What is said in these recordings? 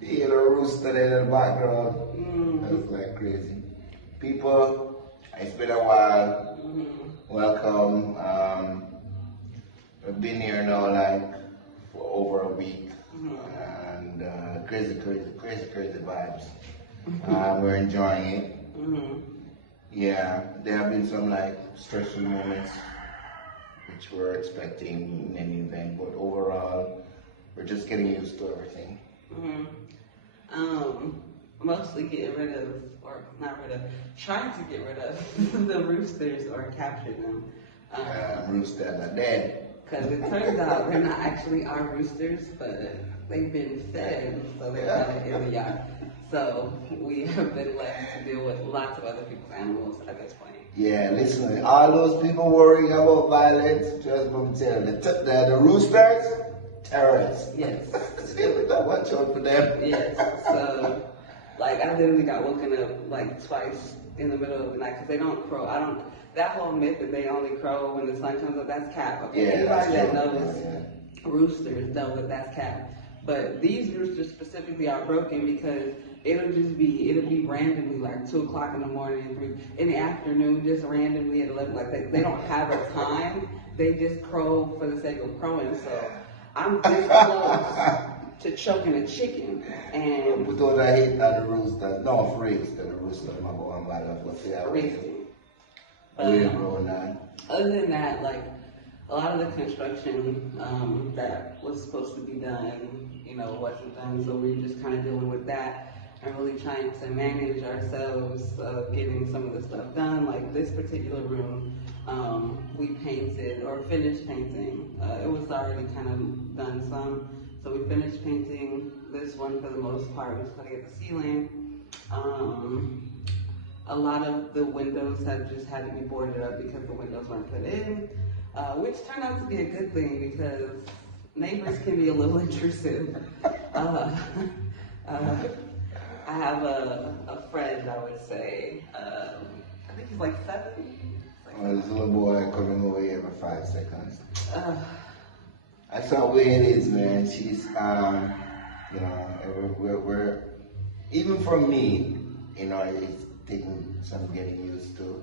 You hear the rooster there in the background. That's like crazy. People, it's been a while. Welcome. I've been here now like for over a week. And crazy vibes. We're enjoying it. Yeah, there have been some like stressful moments which we're expecting in any event, but overall we're just getting used to everything. Mostly getting rid of, or not rid of, trying to get rid of the roosters or capture them. Roosters are dead. Because it turns out they're not actually our roosters, but they've been fed, so they're kind of in the yard. So we have been left to deal with lots of other people's animals at this point. Yeah, listen, all those people worrying about violence, just let me tell you, the roosters, terrorists. Yes. We don't watch out for them. Yes. So, like, I literally got woken up like twice in the middle of the night because they don't crow. That whole myth that they only crow when the sun comes up, that's cap. Okay, yeah, anybody that knows roosters know that that's cap. But these roosters specifically are broken because it'll be randomly like 2 o'clock in the morning and 3 in the afternoon, just randomly at 11. Like they don't have a time. They just crow for the sake of crowing. So I'm this close to choking a chicken. And with all that hate on the roosters, no, for real, the rooster, my boy, I'm like, what's that? Other than that, like a lot of the construction that was supposed to be done, wasn't done. So we're just kind of dealing with that and really trying to manage ourselves getting some of the stuff done. Like this particular room, we painted or finished painting. It was already kind of done some. So we finished painting this one for the most part. We just got to get the ceiling. A lot of the windows have just had to be boarded up because the windows weren't put in, which turned out to be a good thing because neighbors can be a little intrusive. I have a friend, I would say, I think he's like 7. This little boy coming over here every 5 seconds. That's how way it is, man. She's, we're even for me, it's taking some getting used to.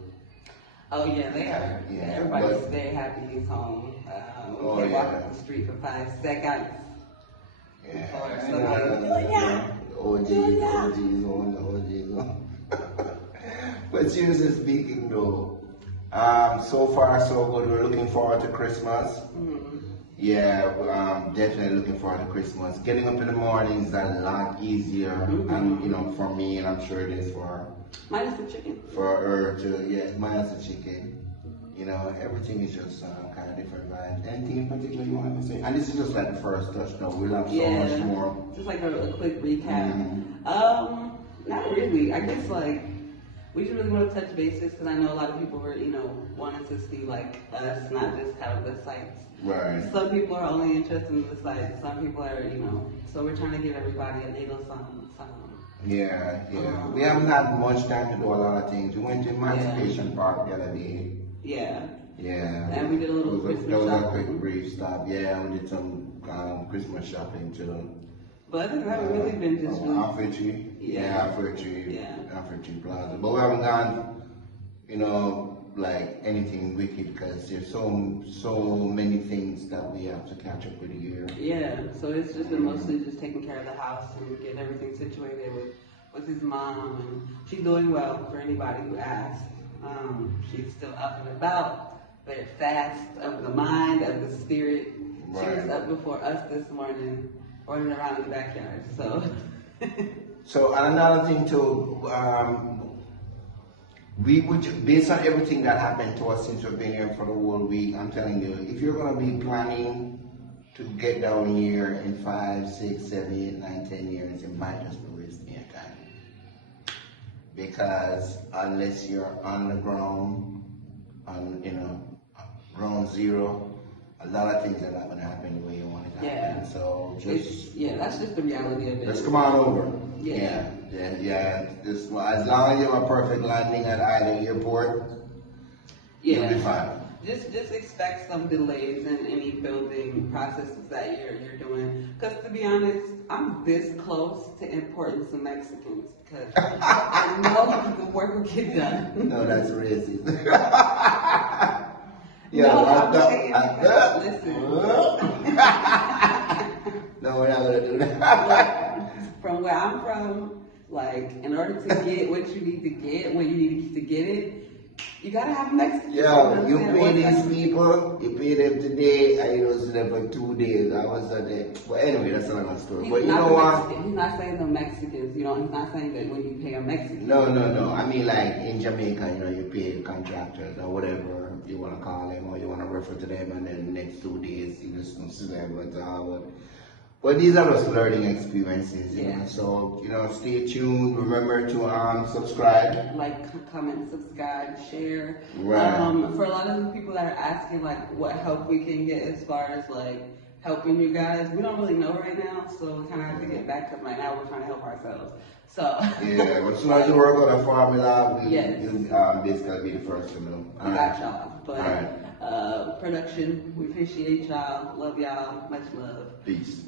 Oh yeah, they are. Yeah, everybody's very happy he's home. They walk up the street for 5 seconds. Yeah. OGs on. But seriously speaking though, so far so good. We're looking forward to Christmas. Yeah, definitely looking forward to Christmas. Getting up in the morning is a lot easier, and for me, and I'm sure it is for. Minus the chicken. For her to, minus the chicken. Everything is just kind of different vibes. Anything in particular you want to say? And this is just like the first touch, though. We'll have so much more. Just like a quick recap. Not really. I guess we just really want to touch bases because I know a lot of people were, wanting to see like us, not just kind of the sites. Right. Some people are only interested in the sites. Some people are, so we're trying to give everybody a little something. Yeah. We haven't had much time to do a lot of things. We went to Emancipation Park the other day. Yeah. And we did a little Christmas shopping. That was a quick brief stop. Yeah, we did some Christmas shopping too. But I think that really been just really... Alfred Plaza. But we haven't gone, like anything wicked because there's so many things that we have to catch up with here. Yeah, so it's just been mostly just taking care of the house and getting everything situated with his mom, and she's doing well for anybody who asks. She's still up and about, very fast of the mind, of the spirit. Right. She was up before us this morning, running around in the backyard. So another thing too, we would, based on everything that happened to us since we've been here for the whole week, I'm telling you, if you're going to be planning to get down here in 5, 6, 7, 8, 9, 10 years, it might just be wasting your time. Because unless you're on the ground, ground zero, a lot of things are not going to happen the way you want it to happen. So that's just the reality of it. Just come on over. Yeah. As long as you have a perfect landing at either airport, you'll be fine. just expect some delays in any building processes that you're doing. Because to be honest, I'm this close to importing some Mexicans because I know the work will get done. No, that's racist. No, I'm saying because, listen. No, we're not gonna do that. From where I'm from, like, in order to get what you need to get, when you need to get it, you gotta have Mexican. Yo, you pay these people, you pay them today, and you don't see them for 2 days. I was there. But anyway, that's another story. But you know what? He's not saying the Mexicans, you know, he's not saying that when you pay a Mexican. No. I mean, like, in Jamaica, you know, you pay contractors or whatever you want to call them, or you want to refer to them, and then the next 2 days, you just don't see them. But these are just learning experiences, you know. So, you know, stay tuned. Remember to subscribe. Like, comment, subscribe, share. Right. For a lot of the people that are asking, like, what help we can get as far as, like, helping you guys, we don't really know right now. So we kind of have to get back to right now. We're trying to help ourselves. So. Yeah, but as soon as you work on a formula, yes. This gonna be the first to know. We got y'all. But production, we appreciate y'all. Love y'all. Much love. Peace.